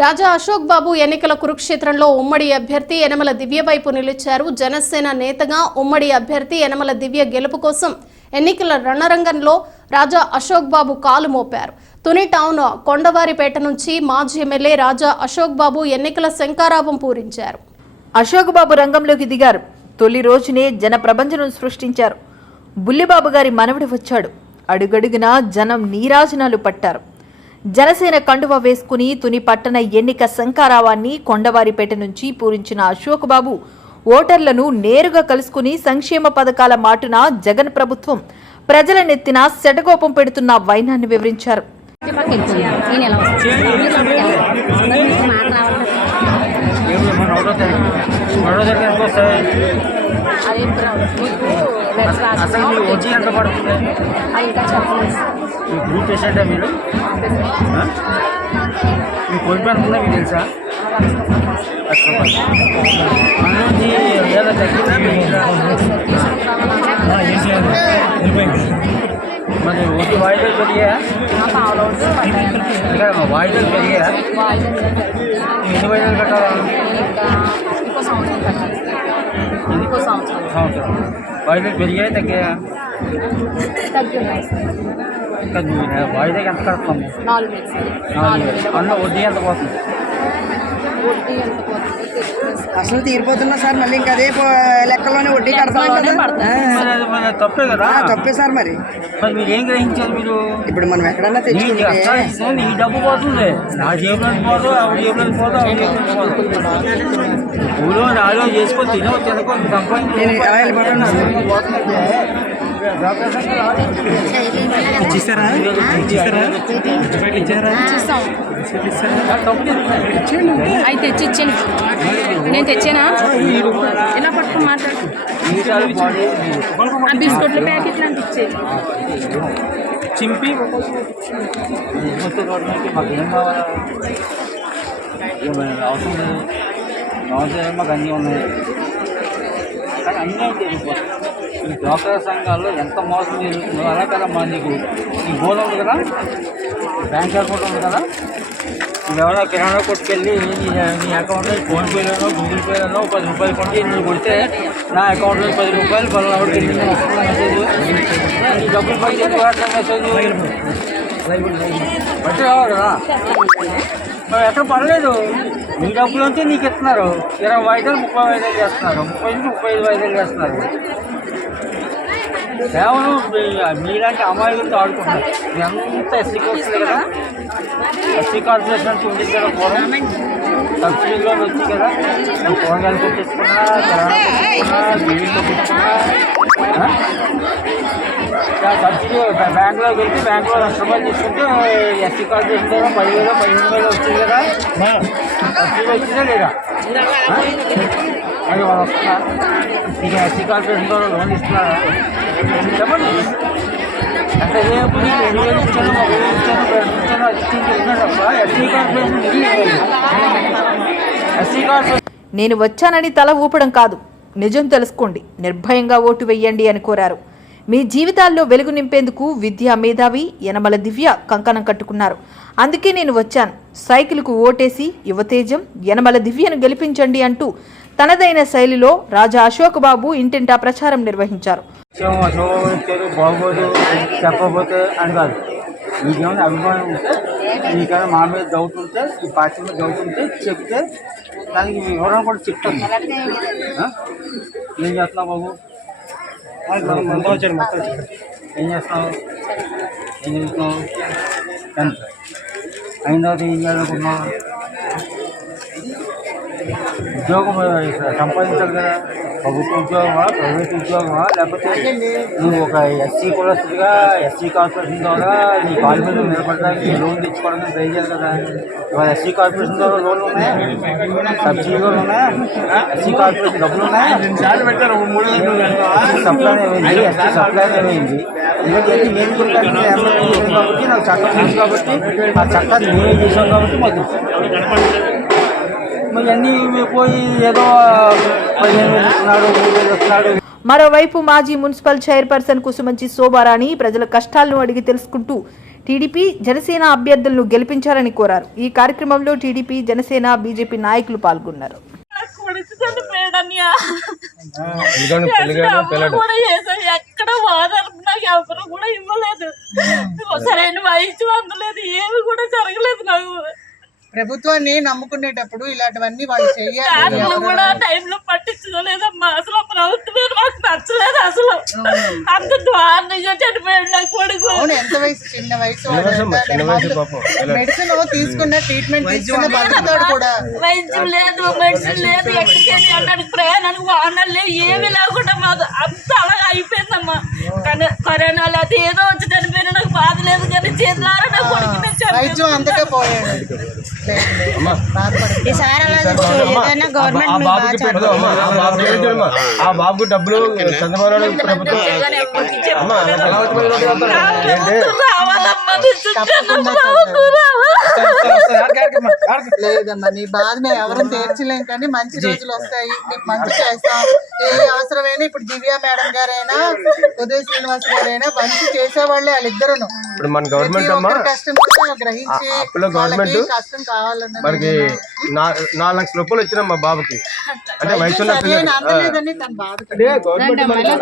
రాజా అశోక్ బాబు ఎన్నికల కురుక్షేత్రంలో ఉమ్మడి అభ్యర్థి యనమల దివ్య వైపు నిలిచారు. జనసేన నేతగా ఉమ్మడి అభ్యర్థి యనమల దివ్య గెలుపు కోసం ఎన్నికల రణరంగంలో రాజా అశోక్ బాబు కాలు మోపారు. తుని టౌన్ కొండవారిపేట నుంచి మాజీ ఎమ్మెల్యే రాజా అశోక్ బాబు ఎన్నికల శంకారావం పూరించారు. అశోక్ బాబు రంగంలోకి దిగారు. తొలి రోజునే జన ప్రపంచం సృష్టించారు. బుల్లిబాబు గారి మనవడు వచ్చాడు. అడుగడుగునా జనం నీరాజనాలు పట్టారు. జనసేన కండువ వేసుకుని తుని పట్టణ ఎన్నిక శంకారావాన్ని కొండవారిపేట నుంచి పూరించిన అశోక్ బాబు ఓటర్లను నేరుగా కలుసుకుని సంక్షేమ పథకాల మాటున జగన్ ప్రభుత్వం ప్రజల నెత్తిన శటకోపం పెడుతున్న వైనాన్ని వివరించారు. అది అసలు మీ వడ్డీ ఎంత పడుతుంది? అది ఇంకా చెప్పలేదు. మీ గ్రూప్ పేషెంటా మీరు? ఆ? మీ పొదుపు ఎంత ఉందో మీకు తెలుసా? అందులోంచి ఏదో తగ్గిందా? మరి వడ్డీ వాయిదాలు పెరిగా వాయిదాలు పెరిగా ఎన్ని వాయిదాలు కట్టాలా ఇంకో సంవత్సరం. కట్టాలి ఇంకో సంవత్సరం సంవత్సరం వాయిదాలు పెరిగాయి తగ్గాయా తగ్గున్నాయి ఇంకా నువ్వు వాయిదాకి ఎంత కడతాము నాలుగు వేలు సార్. నాలుగు నాలుగు వేలు వేలు అందులో వడ్డీ ఎంత పోతుంది వడ్డీ ఎంత పోతుంది తెలుస్తుంది సార్. అసలు తీరిపోతున్నా సార్ మళ్ళీ ఇంకా అదే లెక్కలోనే వడ్డీ కడతాం కదా. తప్పే కదా? తప్పే సార్ మరి. మరి మీరు ఏం గ్రహించారు మీరు? ఇప్పుడు మనం ఎక్కడన్నా తెచ్చుకుంటే నీ డబ్బు పోతుంది. నా జేబులో పోదు ఆవిడ జేబులో పోదు ఆవిడ జేబులో పోదు. ఊళ్ళో నాలో చేసుకొని తినో తినకో నేను ఎలా వెళ్ళిపోతాను సార్? అయితే తెచ్చి ఇచ్చాను నేను తెచ్చానా? ఇలా పట్టుకుని మాట్లాడు. బిస్కెట్ల ప్యాకెట్లు అంటే ఇచ్చేది చింపి. అవసరం లేదు. అవసరం మాకు అన్నీ ఉన్నాయి. అన్నీ ఈ డ్వాక్రా సంఘాల్లో ఎంత మోసం జరుగుతుందో అలా కదమ్మా నీకు ఈ గోల్ ఉంది కదా? బ్యాంక్ అకౌంట్ ఉంది కదా? ఎవరో కిరాణా కొట్టుకెళ్ళి నీ అకౌంట్లో ఫోన్పేలోనో గూగుల్ పేలోనో పది రూపాయలు కొట్టి నువ్వు కొడితే నా అకౌంట్లో పది రూపాయలు పలానా ఆవిడకి వెళ్ళింది మెసేజ్ నీ డబ్బులు పై చేతి వాడటం మెసేజ్ బట్టి రావాలి కదా? మరి ఎక్కడ పర్లేదు నీ డబ్బులు అంతే నీకు ఇస్తున్నారు. ఇరవై వాయిదాలు ముప్పై వాయిదాలు చేస్తున్నారు. ముప్పై నుంచి ముప్పై ఐదు వాయిదాలు చేస్తున్నారు. కేవలం మీలాంటి అమాయకులతో ఆడుకుంటారు. ఎంత ఎస్సీ వస్తుంది కదా? ఎస్సీ కార్పొరేషన్ నుంచి ఉంది కదా పూర్వం సబ్సిడీలో వచ్చి కదా. నువ్వు కూరగాయలు కొట్టించుకున్నా కిరాణా కొట్టించుకున్నా సబ్సిడీ బ్యా- బ్యాంకులో వెళ్తే బ్యాంకులో లక్ష రూపాయలు తీసుకుంటే ఎస్సీ కార్పొరేషన్ ద్వారా పదివేలు పదిహేను వేలు వచ్చింది కదా. సబ్సిడీ వచ్చిందా లేదా? అది వాళ్ళు వస్తుందా ఇక ఎస్సీ కార్పొరేషన్ ద్వారా లోన్ ఇస్తున్నారా చెప్పండి అంటే రేపు నేను రెండు వేలు ఇచ్చాను ఒక వేలు ఇచ్చాను రెండు ఇచ్చాను అది ఇచ్చింది ఉన్నాడు తప్ప ఎస్సీ కార్పొరేషన్ ఎస్సీ కార్పొరేషన్ నేను వచ్చానని తల ఊపడం కాదు. నిజం తెలుసుకోండి. నిర్భయంగా ఓటు వెయ్యండి అని కోరారు. మీ జీవితాల్లో వెలుగు నింపేందుకు విద్యా మేధావి యనమల దివ్య కంకణం కట్టుకున్నారు. అందుకే నేను వచ్చాను. సైకిల్కు ఓటేసి యువతేజం యనమల దివ్యను గెలిపించండి అంటూ తనదైన శైలిలో రాజా అశోక్ బాబు ఇంటింటా ప్రచారం నిర్వహించారు. శివం అని కాదు. అభిమానం ఉంటే నీకైనా మా మీద డౌట్ ఉంటే ఈ పార్టీ మీద డౌట్ ఉంటే చెప్తే దానికి వివరణ కూడా చెప్తాను. ఏం చేస్తున్నావు బాబు? ఏం చేస్తున్నావు? ఏం చదువుతున్నావు ఏం ఉద్యోగం సంపాదించాలి కదా. ప్రభుత్వ ఉద్యోగమా ప్రైవేట్ ఉద్యోగమా? లేకపోతే నువ్వు ఒక ఎస్సీ కులస్తుగా ఎస్సీ కార్పొరేషన్ ద్వారా నీ కాలు మీద నిలబడడానికి లోన్ తెచ్చుకోవడానికి ట్రై చేయాలి కదా. ఇవాళ ఎస్సీ కార్పొరేషన్ ద్వారా లోన్లు ఉన్నాయా? సబ్సిడీ లోన్ ఉన్నాయా? ఎస్సీ కార్పొరేషన్ డబ్బులు ఉన్నాయా? సప్లై ఏమైంది? ఎస్సీ సప్లై ఏమైంది? ఎందుకంటే నేను గురించి కాబట్టి నాకు చట్టం తెలుసు కాబట్టి ఆ చట్టాన్ని నేనే చేశాను కాబట్టి మాకు తెలుసు. మరి అన్నీ పోయి ఏదో పదిహేను వేలు ఇస్తున్నాడు మూడు వేలు ఇస్తున్నాడు. మరోవైపు మాజీ మున్సిపల్ చైర్పర్సన్ కుసుమంచి శోభారాణి ప్రజల కష్టాలను అడిగి తెలుసుకుంటూ టీడీపీ జనసేన అభ్యర్థులను గెలిపించాలని కోరారు. ఈ కార్యక్రమంలో టీడీపీ జనసేన బీజేపీ నాయకులు పాల్గొన్నారు. ఎక్కడ వాదన నాకు ఎవరు కూడా ఇవ్వలేదు. సరైన వయసు అందలేదు. ఏమి కూడా జరగలేదు నాకు. ప్రభుత్వాన్ని నమ్ముకునేటప్పుడు ఇలాంటివన్నీ వాళ్ళు చెయ్యాలి. దాంట్లో కూడా టైంలో పట్టించుకోలేదమ్మా. అసలు ప్రభుత్వమే నాకు నచ్చలేదు అసలు. అంత దారుణంగా చనిపోయాడు నా కొడుకు. అవును ఎంత వయసు? చిన్న వయసు. మెడిసిన్ తీసుకున్న ట్రీట్మెంట్ తీసుకున్న బతుకుతాడు కూడా. వైద్యం లేదు మెడిసిన్ లేదు ఎక్కడికి వెళ్ళడానికి ప్రయాణానికి వాహనాలు లేవు ఏమీ లేకుండా మాకు అంత అలాగా అయిపోయిందమ్మా. కానీ కరోనా లేకపోతే ఏదో వచ్చి చనిపోయినా నాకు బాధ లేదు కానీ చేతులారా నా కొడుకు నేను చనిపోయాను. వైద్యం అందుకే పోయాడు. ఆ బాబుకి బాబుకి డబ్బులు చంద్రబాబు నాయుడు ప్రభుత్వం అమ్మా ఎలా వచ్చి ఏంటి? రావాలమ్మా నిజంగా తప్పకుండా రావద్దు, రావద్దు. లేదమ్మా నీ బాధ మేము ఎవరు తీర్చలేం కానీ మంచి రోజులు వస్తాయి. నీకు మంచి చేస్తాం. ఏ అవసరమైనా ఇప్పుడు దివ్య మేడం గారైనా ఉదయ్ శ్రీనివాస్ మంచి చేసేవాళ్ళే ఇప్పుడు మన గవర్నమెంట్ అమ్మా కష్టం కూడా గ్రహించి ఆ- అప్పులో గవర్నమెంట్ కష్టం మనకి నాలుగు లక్షల రూపాయలు ఇచ్చినాం మా బాబుకి. అంటే వయసు గవర్నమెంట్